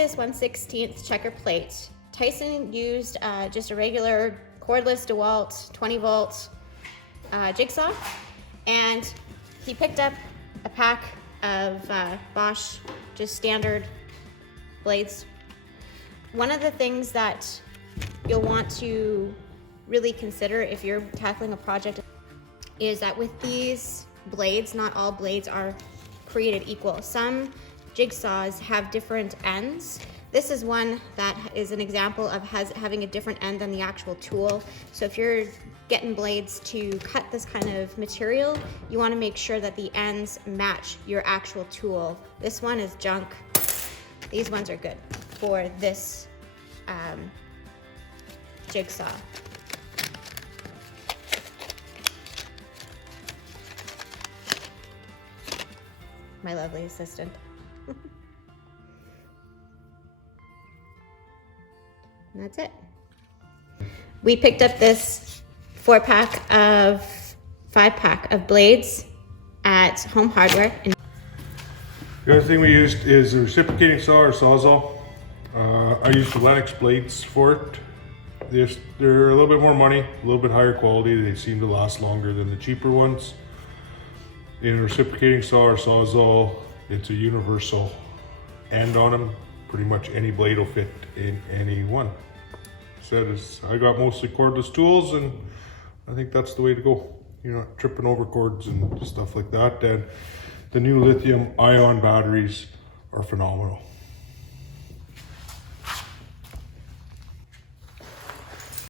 this 1/16 checker plate. Tyson used just a regular cordless deWALT 20-volt jigsaw, and he picked up a pack of Bosch just standard blades. One of the things that you'll want to really consider if you're tackling a project is that with these blades, not all blades are created equal. Some jigsaws have different ends. This is one that is an example of having a different end than the actual tool. So if you're getting blades to cut this kind of material, you want to make sure that the ends match your actual tool. This one is junk. These ones are good for this jigsaw. My lovely assistant. And that's it. We picked up this 5-pack of blades at Home Hardware. The other thing we used is a reciprocating saw or sawzall. I used the Lennox blades for it. They're a little bit more money, a little bit higher quality. They seem to last longer than the cheaper ones. In a reciprocating saw or sawzall, it's a universal end on them. Pretty much any blade will fit in any one. I got mostly cordless tools, and I think that's the way to go. You're not tripping over cords and stuff like that. And the new lithium ion batteries are phenomenal.